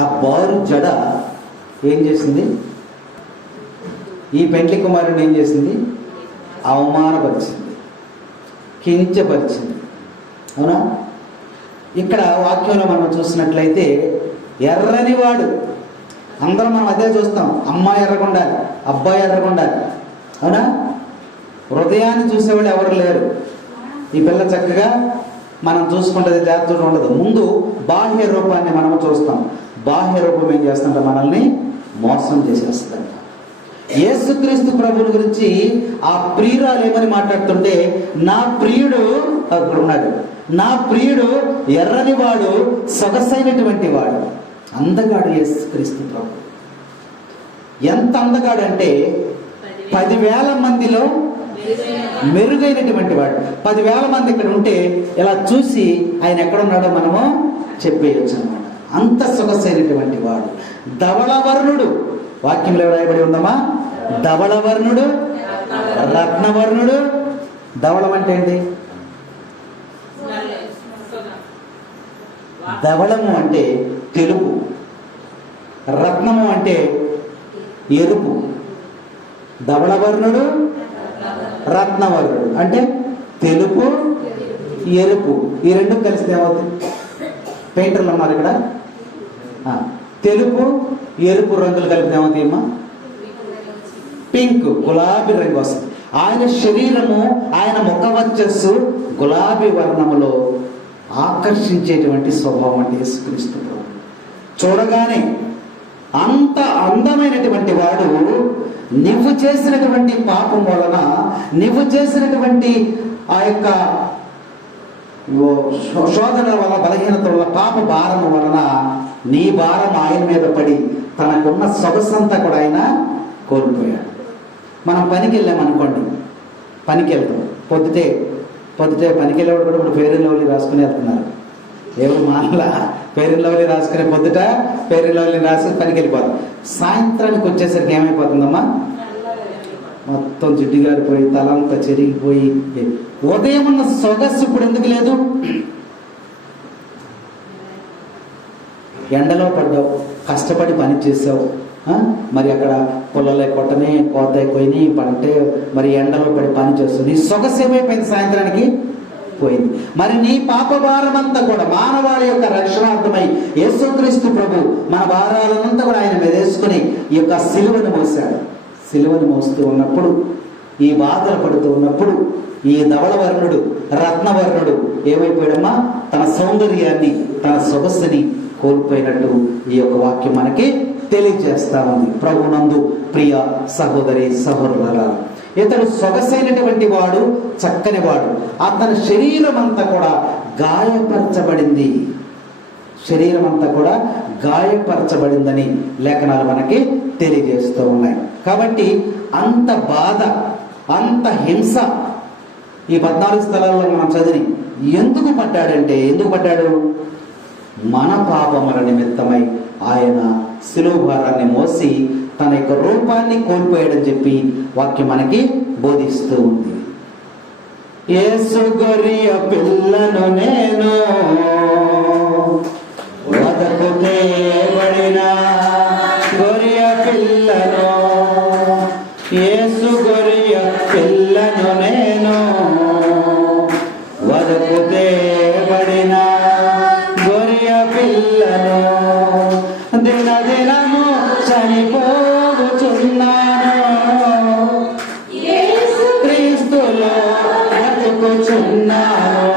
ఆ బారు జడ ఏం చేసింది? ఈ పెండ్లి కుమారుడిని ఏం చేసింది? అవమానపరిచింది, కించపరిచింది, అవునా? ఇక్కడ వాక్యంలో మనం చూసినట్లయితే ఎర్రని వాడు. అందరం మనం అదే చూస్తాం, అమ్మాయి ఎర్రగొండాలి, అబ్బాయి ఎర్రగొండాలి, అవునా? హృదయాన్ని చూసేవాళ్ళు ఎవరు లేరు. ఈ పిల్ల చక్కగా మనం చూసుకుంటే జాగ్రత్తగా ఉండదు. ముందు బాహ్య రూపాన్ని మనము చూస్తాం. బాహ్య రూపం ఏం చేస్తుంటే మనల్ని మోసం చేసేస్తుందంట. యేసుక్రీస్తు ప్రభువుని గురించి ఆ ప్రియురాలు ఏమని మాట్లాడుతుంటే, నా ప్రియుడు అక్కడ ఉన్నాడు, నా ప్రియుడు ఎర్రని వాడు, సొగసైనటువంటి వాడు. అందగాడు యేసుక్రీస్తు ప్రభు. ఎంత అందగాడు అంటే 10,000 మందిలో మెరుగైనటువంటి వాడు. 10,000 మంది ఇక్కడ ఉంటే ఇలా చూసి ఆయన ఎక్కడున్నాడో మనము చెప్పేయచ్చు అన్నమాట. అంత సొగసైనటువంటి వాడు. ధవళవర్ణుడు. వాక్యంలో రాయబడి ఉందమ్మా, ధవళవర్ణుడు, రత్నవర్ణుడు. ధవళం అంటే ఏంటి? ధవళము అంటే తెలుపు, రత్నము అంటే ఎరుపు. ధవళవర్ణుడు, రత్నవర్ణుడు అంటే తెలుపు, ఎరుపు. ఈ రెండు కలిసి ఏమవుతుంది? పెయింటర్లు అన్నారు ఇక్కడ. తెలుపు, ఎరుపు రంగులు కలిపితే ఏమవుతాయి అమ్మా? పింక్, గులాబీ రంగు వస్తుంది. ఆయన శరీరము, ఆయన ముఖ వచ్చస్సు గులాబీ వర్ణములో ఆకర్షించేటువంటి స్వభావం అంటే యేసుక్రీస్తు ప్రభు. చూడగానే అంత అందమైనటువంటి వాడు నువ్వు చేసినటువంటి పాపం వలన, నువ్వు చేసినటువంటి ఆ యొక్క శోధన వల్ల, బలహీనత వల్ల, పాప భారం వలన నీ భారం ఆయన మీద పడి తనకున్న సొగసంతా కూడా ఆయన కోల్పోయాడు. మనం పనికి వెళ్ళామనుకోండి, పనికి వెళ్తాం, పొద్దుటే పనికి వెళ్ళేవాడు కూడా ఇప్పుడు ఫెయిర్ అండ్ లవ్లీ రాసుకుని వెళ్తున్నారు. ఎవరు మానలా? ఫెయిర్ అండ్ లవ్లీ రాసుకునే పొద్దుట ఫెయిర్ అండ్ లవ్లీ రాసుకుని పనికి వెళ్ళిపోతాం. సాయంత్రానికి వచ్చేసరికి ఏమైపోతుందమ్మా? మొత్తం జిడ్డు గారిపోయి, తలంతా చెరిగిపోయి, ఉదయం ఉన్న సొగస్సు ఇప్పుడు ఎందుకు లేదు? ఎండలో పడ్డావు, కష్టపడి పని చేసావు, మరి అక్కడ పొలాలే కొట్టనే, కోత అయిపోయినాయి, పంటే, మరి ఎండలో పడి పని చేస్తావు. నీ సొగసు ఏమైపోయింది? సాయంత్రానికి పోయింది. మరి నీ పాప భారం అంతా కూడా మానవాళి యొక్క రక్షణార్థమై యేసుక్రీస్తు ప్రభు మన భారాలనంతా కూడా ఆయన మీద వేసుకుని ఈ యొక్క సిలువను మోసాడు. సిలువను మోస్తూ ఉన్నప్పుడు, ఈ బాధలు పడుతూ ఉన్నప్పుడు, ఈ ధవళవర్ణుడు, రత్నవర్ణుడు ఏమైపోయాడమ్మా? తన సౌందర్యాన్ని, తన సొగస్సుని కోల్పోయినట్టు ఈ యొక్క వాక్యం మనకి తెలియజేస్తా ఉంది. ప్రభునందు ప్రియ సహోదరి సహోదరులారా, ఇతడు సొగసైనటువంటి వాడు, చక్కని వాడు. అతని శరీరం అంతా కూడా గాయపరచబడింది. శరీరం అంతా కూడా గాయపరచబడిందని లేఖనాలు మనకి తెలియజేస్తూ ఉన్నాయి. కాబట్టి అంత బాధ, అంత హింస ఈ 14 స్థలాల్లో మనం చదివి ఎందుకు పడ్డాడు? మన పాపముల నిమిత్తమై ఆయన శిలువ భారాన్ని మోసి తన యొక్క రూపాన్ని కోల్పోయాడని చెప్పి వాక్యం మనకి బోధిస్తూ ఉంది. యేసు గొర్రె పిల్లను నేను, వదకు తేబడిన గొర్రె పిల్లను, యేసు గొర్రె పిల్లను నేను, వదకు తేబడిన గొర్రె పిల్లను, దినదినము చనిపోచున్నాను, క్రీస్తులో బ్రతుకుచున్నాను,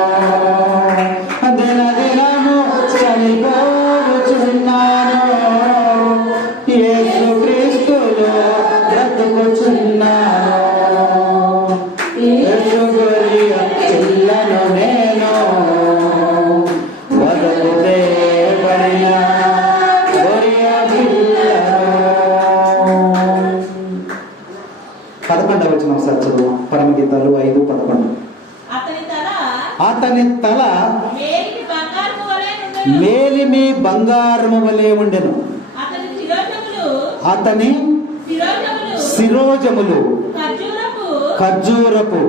దినదినము చనిపోచున్నాను, యేసు క్రీస్తులో బ్రతుకుచున్నాను, యేసు గొర్రె పిల్లను నేను, వదకు తేబడిన గొర్రె పిల్లను. 11వ వచనం చదువు. పరమగీతాలు 5:11. అతని తల మేలిమి బంగారము వలె ఉండెను, అతని శిరోజములు ఖర్జూరపు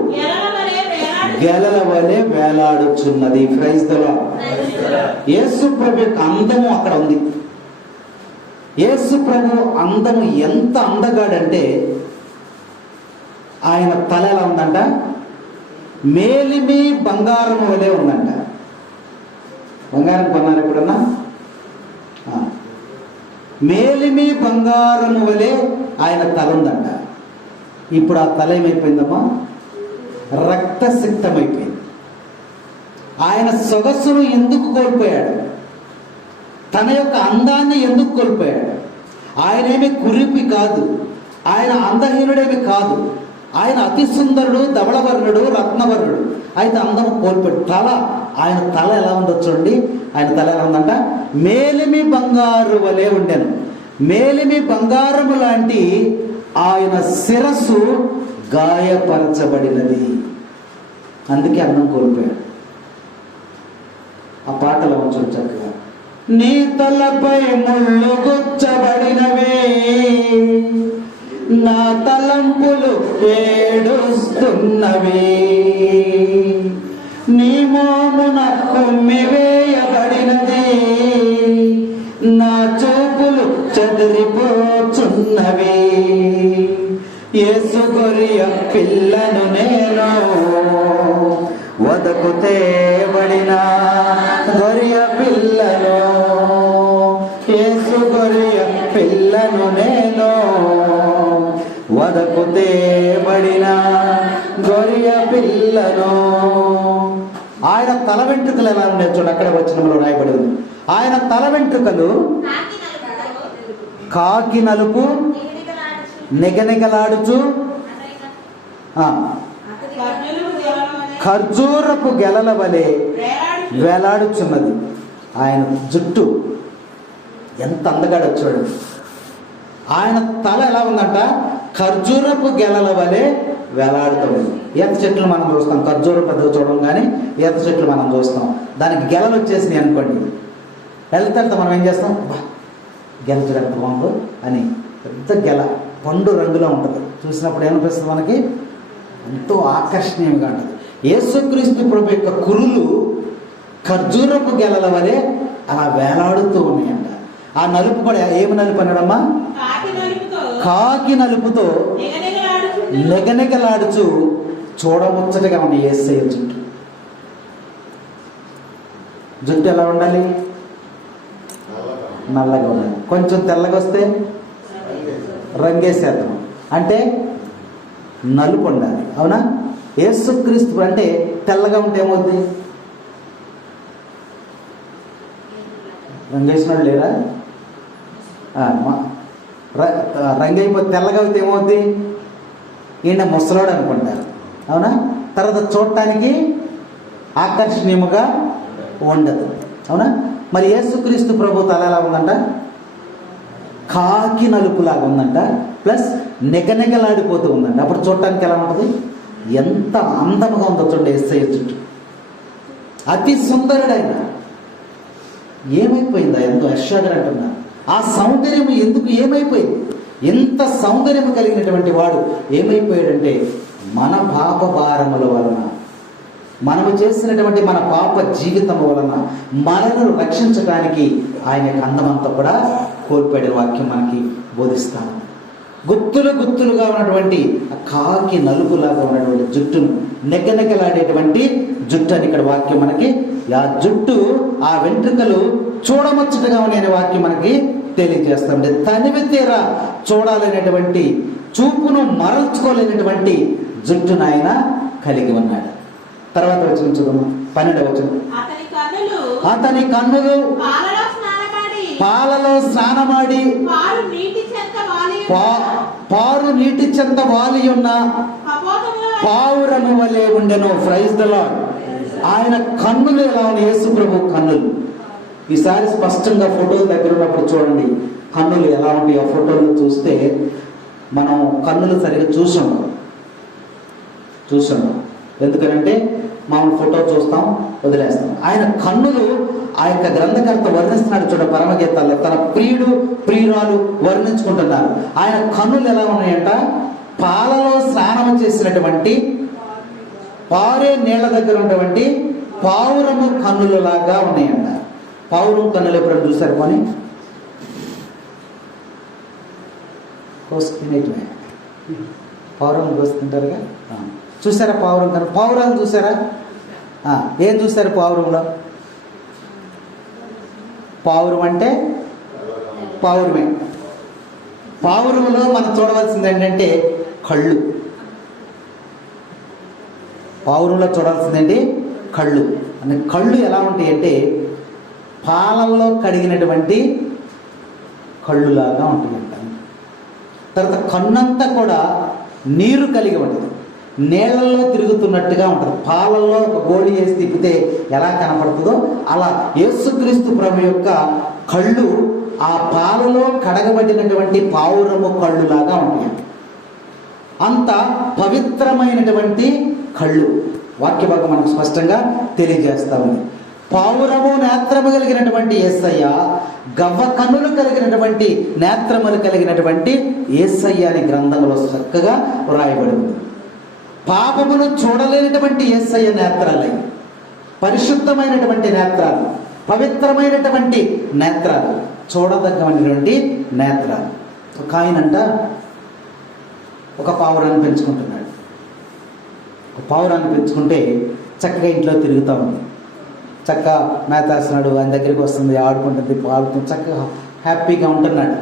గెలల వలె వేలాడుచున్నది. Praise the Lord. యేసు ప్రభు యొక్క అందము అక్కడ ఉంది. యేసు ప్రభు అందము ఎంత అందగాడంటే ఆయన తల ఎలా ఉందంట? మేలిమి బంగారం వలె ఉందంట. బంగారం కొన్నారు ఎప్పుడన్నా? మేలిమి బంగారం వలె ఆయన తల ఉందంట. ఇప్పుడు ఆ తల ఏమైపోయిందమ్మా? రక్తసిక్తమైపోయింది. ఆయన సొగసును ఎందుకు కోల్పోయాడు? తన యొక్క అందాన్ని ఎందుకు కోల్పోయాడు? ఆయనేమి కురిపి కాదు, ఆయన అందహీనుడేమి కాదు, ఆయన అతి సుందరుడు, ధవళవర్ణుడు, రత్నవర్ణుడు. అయితే అందము కోల్పోయాడు. ఆయన తల ఎలా ఉందో చూడండి. ఆయన తల ఎలా ఉందంట? మేలిమి బంగారు వలె ఉండెను. మేలిమి బంగారము లాంటి ఆయన శిరస్సు గాయపరచబడినది. అందుకే అందం కోల్పోయాడు. ఆ పాటలో ఉంచు చక్కగా. నీ తలపై ముళ్ళు గుచ్చబడినవే, నా తలంపులు ఏడుస్తున్నవి, నీ మోమున కొమ్మివేయబడినది, నా చూపులు చెదిరిపోచున్నవి, యేసు గొర్రె పిల్లను నేను, వదకు తేబడిన గొర్రె పిల్లను, యేసు గొర్రె పిల్లను నేను, వదకు తేబడిన గొర్రె పిల్లను. ఆయన తల వెంట్రుకలు ఎలా ఉన్నాయి చూడండి. అక్కడ వచనంలో రాయబడింది. ఆయన తల వెంట్రుకలు కాకి నలుపు నిగనిగలాడుచు ఖర్జూరపు గెలల వలె వేలాడుచున్నది. ఆయన జుట్టు ఎంత అందగాడో చూడండి. ఆయన తల ఎలా ఉందంట? ఖర్జూరపు గెలల వలె వేలాడుతుంది. ఈత చెట్లు మనం చూస్తాం, ఖర్జూర పెద్దగా చూడడం కానీ ఈత చెట్లు మనం చూస్తాం. దానికి గెలలు వచ్చేసినాయి అనుకోండి, వెళ్తే మనం ఏం చేస్తాం? గెల చూడంత బాగుండు అని. పెద్ద గెల పండు రంగులో ఉంటుంది. చూసినప్పుడు ఏమనిపిస్తుంది? మనకి ఎంతో ఆకర్షణీయంగా ఉంటుంది. యేసుక్రీస్తు ప్రభు యొక్క కురులు ఖర్జూరపు గెలల వలె అలా వేలాడుతూ ఉన్నాయంట. ఆ నలుపు కూడా ఏమి నలుపు అన్నాడమ్మా? కాకి నలుపుతో నిగనిగలాడుచు చూడముచ్చటగా ఉంది యేసయ్య జుట్టు. జుట్టు ఎలా ఉండాలి? నల్లగా ఉండాలి. కొంచెం తెల్లగా వస్తే రంగేసేద్దాం. అంటే నలుపు ఉండాలి. అవునా? యేసుక్రీస్తు అంటే తెల్లగా ఉంటే ఏమవుద్ది? రంగేసినాడు లేరా? రంగైపోతే తెల్లగా అయితే ఏమవుద్ది? ఈయన ముసలోడు అనుకుంటారు. అవునా? తర్వాత చూడటానికి ఆకర్షణీయముగా ఉండదు. అవునా? మరి యేసుక్రీస్తు ప్రభు తల ఎలా ఉందంట? కాకి నలుపులాగా ఉందంట. ప్లస్ నెగనెగలాడిపోతూ ఉందండి. అప్పుడు చూడటానికి ఎలా ఉంటుంది? ఎంత అందముగా ఉందో చూడండి యేసయ్య జుట్టు. అతి సుందరుడైన ఏమైపోయిందా? ఎంతో యెషయాగారు అంటున్నారు, ఆ సౌందర్యం ఎందుకు ఏమైపోయింది? ఎంత సౌందర్యం కలిగినటువంటి వాడు ఏమైపోయాడంటే మన పాప భారముల వలన, మనము చేసినటువంటి మన పాప జీవితం వలన మనను రక్షించడానికి ఆయన యొక్క అందమంతా కూడా కోల్పోయిన వాక్యం మనకి బోధిస్తాను. గుత్తులు గుత్తులుగా ఉన్నటువంటి కాకి నలుపులాగా ఉన్నటువంటి జుట్టును, నెగ్గనెగ్గలాడేటువంటి జుట్టు అని ఇక్కడ వాక్యం మనకి, ఆ జుట్టు, ఆ వెంట్రుకలు చూడముచ్చటగా అనే వాక్యం మనకి తెలియజేస్తుంది. తనివి తీరా చూడాలనేటువంటి, చూపును మరల్చుకోలేనటువంటి జుట్టును ఆయన కలిగి ఉన్నాడు. తర్వాత వచ్చిన చూద్దాము, 12వ వచనం. అతని కన్నులు పాలలో స్నానమాడి పారు నీటి చెంత వాలి ఉన్న పావురము వలె ఉండెను. Praise the Lord. ఆయన కన్నులు ఎలా ఉన్నాయి? యేసు ప్రభు కన్నులు. ఈసారి స్పష్టంగా ఫోటోలు దగ్గర ఉన్నప్పుడు చూడండి కన్నులు ఎలా ఉంటాయి. ఆ ఫోటోలు చూస్తే మనం కన్నులు సరిగ్గా చూసాము. ఎందుకనంటే మనం ఫోటో చూస్తాం, వదిలేస్తాం. ఆయన కన్నులు, ఆ యొక్క గ్రంథకర్త వర్ణిస్తున్నాడు చూడ పరమగీతాల్లో, తన ప్రియుడు ప్రియురాలు వర్ణించుకుంటున్నారు. ఆయన కన్నులు ఎలా ఉన్నాయంట? పాలలో స్నానం చేసినటువంటి, పారే నీళ్ల దగ్గర ఉన్నటువంటి పావురము కన్నులు లాగా ఉన్నాయంట. పావురం కన్నులు ఎప్పుడైనా చూసారు? కొని కోసుకునేటివే, పావురం కోసుకుంటారుగా, చూసారా? పావురం కన్ను, పావురాలు చూసారా? ఏం చూసారు పావురంలో? పావురం అంటే పావురమే. పావురంలో మనం చూడవలసింది ఏంటంటే కళ్ళు. పావురంలో చూడాల్సిందండి కళ్ళు. అంటే కళ్ళు ఎలా ఉంటాయి అంటే పాలల్లో కడిగినటువంటి కళ్ళులాగా ఉంటాయంట. తర్వాత కన్నంతా కూడా నీరు కలిగి ఉంటుంది, నీళ్లలో తిరుగుతున్నట్టుగా ఉంటుంది. పాలల్లో ఒక గోళీ వేసి తిప్పితే ఎలా కనపడుతుందో అలా యేసుక్రీస్తు ప్రభు యొక్క కళ్ళు ఆ పాలలో కడగబడినటువంటి పావురము కళ్ళులాగా ఉంటాయి. అంత పవిత్రమైనటువంటి కళ్ళు వాక్య భాగం మనకు స్పష్టంగా తెలియజేస్తా ఉంది. పావురము నేత్రము కలిగినటువంటి యేసయ్య, గవ్వ కన్నులు కలిగినటువంటి నేత్రములు కలిగినటువంటి యేసయ్య అనే గ్రంథంలో చక్కగా వ్రాయబడింది. పాపమును చూడలేనటువంటి యేసయ్య నేత్రాలై, పరిశుద్ధమైనటువంటి నేత్రాలు, పవిత్రమైనటువంటి నేత్రాలు, చూడదగ్గమైనటువంటి నేత్రాలు. ఒక ఆయనంట ఒక పావురాన్ని పెంచుకుంటున్నాడు. ఒక పావురాన్ని పెంచుకుంటే చక్కగా ఇంట్లో తిరుగుతూ ఉంది, చక్కగా మేతేస్తున్నాడు, ఆయన దగ్గరికి వస్తుంది, ఆడుకుంటుంది, పాడుతుంది, చక్కగా హ్యాపీగా ఉంటున్నాడు.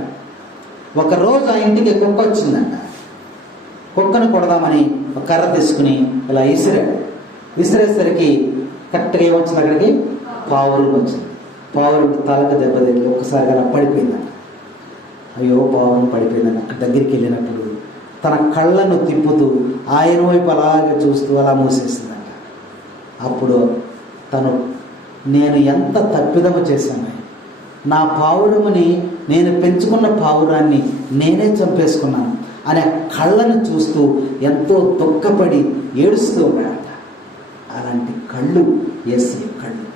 ఒకరోజు ఆ ఇంటికి కుక్క వచ్చిందంట. కుక్కను కొడదామని ఒక కర్ర తీసుకుని ఇలా విసిరేసరికి కరెక్ట్గా ఏమొచ్చింది? అక్కడికి పావురం వచ్చింది. పావురం తలకు దెబ్బ తగిలి ఒక్కసారిగా అలా పడిపోయిందంట. అయ్యో పావురం పడిపోయిందంట. అక్కడ దగ్గరికి వెళ్ళినప్పుడు తన కళ్ళను తిప్పుతూ ఆయన వైపు అలాగే చూస్తూ అలా మూసేసిందంట. అప్పుడు తను, నేను ఎంత తప్పిదము చేశాను, నా పావురముని, నేను పెంచుకున్న పావురాన్ని నేనే చంపేసుకున్నాను అనే కళ్ళను చూస్తూ ఎంతో దుఃఖపడి ఏడుస్తూ ఉన్నాడంట. అలాంటి కళ్ళు యేసు కళ్ళు.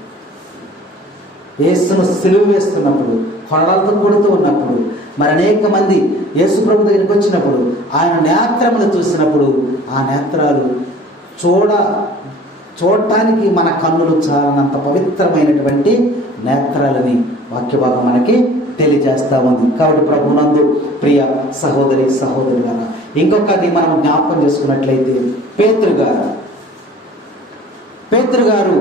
యేసును సిలువ వేస్తున్నప్పుడు, కొరడాలతో కొడుతూ ఉన్నప్పుడు, మరి అనేక మంది యేసు ప్రభు దగ్గరికి వచ్చినప్పుడు ఆయన నేత్రములు చూసినప్పుడు ఆ నేత్రాలు చూడటానికి మన కన్నులు చాలనంత పవిత్రమైనటువంటి నేత్రాలని వాక్య భాగం మనకి తెలియజేస్తా ఉంది. కాబట్టి ప్రభునందు ప్రియ సహోదరి సహోదరులారా, ఇంకొకటి మనం జ్ఞాపకం చేసుకున్నట్లయితే పేతురు గారు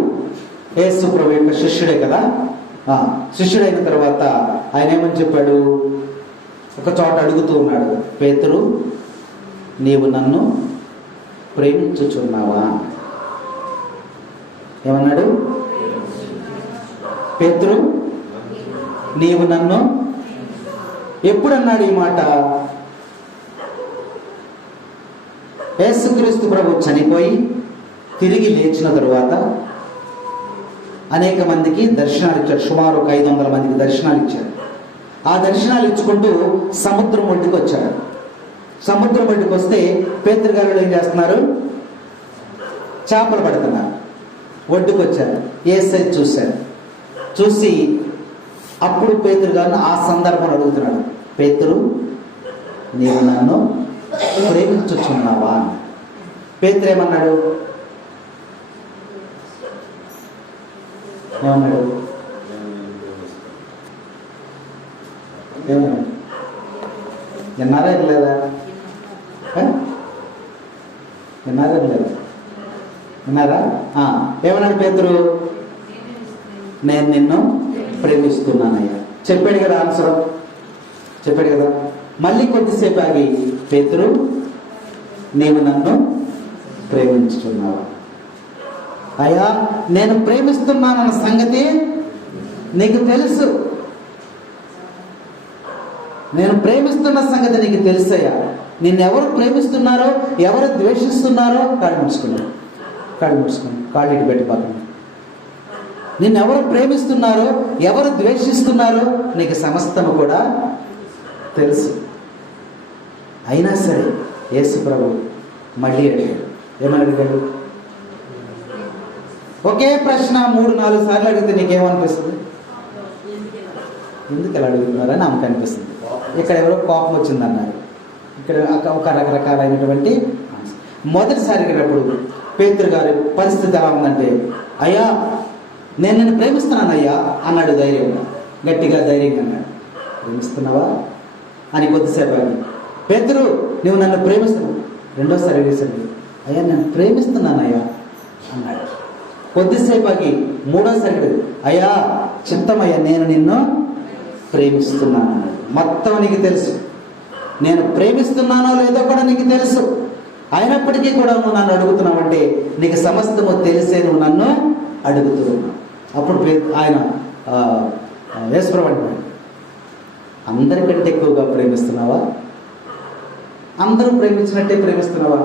యేసు ప్రభు యొక్క శిష్యుడే కదా. శిష్యుడైన తర్వాత ఆయన ఏమని చెప్పాడు? ఒక చోట అడుగుతూ ఉన్నాడు, పేతురు నీవు నన్ను ప్రేమించుచున్నావా? ఏమన్నాడు? పేతురు నీవు నన్ను, ఎప్పుడన్నాడు ఈ మాట? యేసుక్రీస్తు ప్రభు చనిపోయి తిరిగి లేచిన తరువాత అనేక మందికి దర్శనాలు ఇచ్చారు. సుమారు 500 మందికి దర్శనాలు ఇచ్చారు. ఆ దర్శనాలు ఇచ్చుకుంటూ సముద్రం ఒడ్డుకు వచ్చాడు. సముద్రం బయటకు వస్తే పేతురు గారు ఏం చేస్తున్నారు? చేపలు పడుతున్నారు. ఒడ్డుకు వచ్చారు. యేసయ్య చూశారు. చూసి అప్పుడు పేతురు గారిని ఆ సందర్భం అడుగుతున్నాడు, పేతురు, నీవు నన్ను ప్రేమించుచున్నావా? పేతురు ఏమన్నాడు? ఏమన్నాడు? ఏమన్నాడు? విన్నారా లేదా? విన్నారా లేదా? విన్నారా? ఏమన్నాడు పేతురు? నేను నిన్ను ప్రేమిస్తున్నానయ్యా. చెప్పాడు కదా ఆన్సర్, చెప్పాడు కదా. మళ్ళీ కొద్దిసేపు ఆగి, పేతురు, నీవు నన్ను ప్రేమించుచున్నావా? అయ్యా, నేను ప్రేమిస్తున్నానన్న సంగతి నీకు తెలుసు. నేను ప్రేమిస్తున్న సంగతి నీకు తెలుసయ్యా. నిన్నెవరు ప్రేమిస్తున్నారో, ఎవరు ద్వేషిస్తున్నారో కాళ్ళు ముడుచుకున్నాడు. కాళ్ళు ఇటు పెట్టి పక్కన. నిన్నెవరు ప్రేమిస్తున్నారో, ఎవరు ద్వేషిస్తున్నారో నీకు సమస్తము కూడా తెలుసు. అయినా సరే యేసు ప్రభు మళ్ళీ అడిగాడు. ఏమని అడిగాడు? ఒకే ప్రశ్న 3-4 సార్లు అడిగితే నీకేమనిపిస్తుంది? ఎందుకు ఎలా అడుగుతున్నారని ఆమెకు అనిపిస్తుంది. ఇక్కడ ఎవరో కోపం వచ్చిందన్నారు. ఇక్కడ ఒక రకరకాలైనటువంటి మొదటిసారి అడిగినప్పుడు పేతురు గారి పరిస్థితి ఎలా ఉందంటే, అయ్యా, నేను నిన్ను ప్రేమిస్తున్నాను అయ్యా అన్నాడు. ధైర్యంగా, గట్టిగా ధైర్యంగా అన్నాడు. ప్రేమిస్తున్నావా అని కొద్దిసేపు అని, పేతురు, నువ్వు నన్ను ప్రేమిస్తున్నావు. రెండోసారి అడిగేసరికి, అయ్యా, నేను ప్రేమిస్తున్నానయ్యా అన్నాడు. కొద్దిసేపు ఆగి మూడోసారి, అయ్యా, చిత్తమయ్యా, నేను నిన్ను ప్రేమిస్తున్నాను అన్నాడు. మొత్తం నీకు తెలుసు. నేను ప్రేమిస్తున్నానో లేదో కూడా నీకు తెలుసు. అయినప్పటికీ కూడా నువ్వు నన్ను అడుగుతున్నావంటే నీకు సమస్తము తెలిసే నువ్వు నన్ను అడుగుతున్నావు. అప్పుడు ఆయన యేసుప్రభు అంటున్నాడు, అందరికంటే ఎక్కువగా ప్రేమిస్తున్నావా? అందరూ ప్రేమించినట్టే ప్రేమిస్తున్నావా?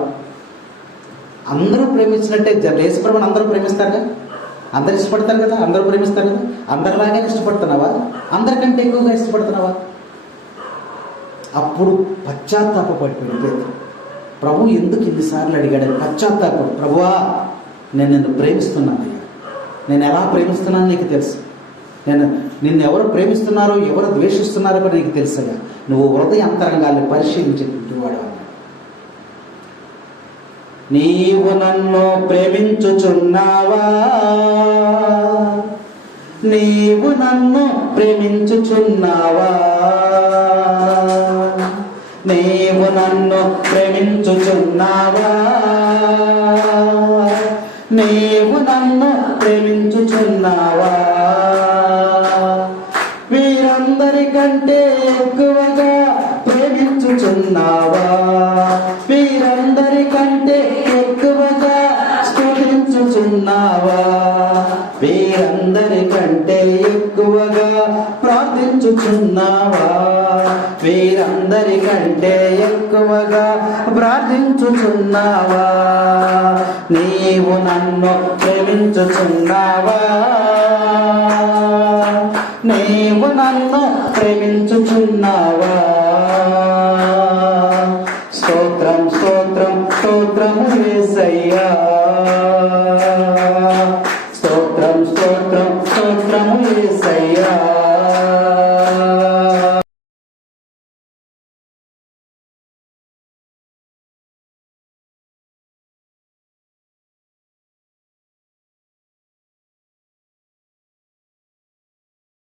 అందరూ ప్రేమించినట్టే. యేసుప్రభుని అందరూ ప్రేమిస్తారు, అందరు ఇష్టపడతారు కదా, అందరూ ప్రేమిస్తారు కదా. అందరిలాగే ఇష్టపడుతున్నావా? అందరికంటే ఎక్కువగా ఇష్టపడుతున్నావా? అప్పుడు పశ్చాత్తాపడిపోయాడు పేతురు. ప్రభు ఎందుకు ఇన్నిసార్లు అడిగాడు? పశ్చాత్తాపం. ప్రభువా, నేను నిన్ను ప్రేమిస్తున్నానయ్యా. నేను ఎలా ప్రేమిస్తున్నానో నీకు తెలుసు. నిన్ను ఎవరు ప్రేమిస్తున్నారో, ఎవరు ద్వేషిస్తున్నారో కూడా నీకు తెలుసయ్యా. నువ్వు హృదయ అంతరంగాన్ని పరిశీలించేటువంటి వాడు. నీవు నన్ను ప్రేమించుచున్నావా? నీవు నన్ను ప్రేమించుచున్నావా? నీవు నన్ను ప్రేమించుచున్నావా? నీవు నన్ను ప్రేమించుచున్నావా? వీరందరికంటే ఎక్కువగా ప్రేమించుచున్నావా? వీరందరికంటే ఎక్కువగా స్తుతించుచున్నావా? వీరందరికంటే ఎక్కువగా ప్రార్థించుచున్నావా? వీరందరికంటే ఎక్కువగా ప్రార్థించుచున్నావా? నీవు నన్ను ప్రేమించుచున్నావా? నీవు నన్ను ప్రేమించుచున్నావా? స్తోత్రం స్తోత్రం స్తోత్రము యేసయ్యా.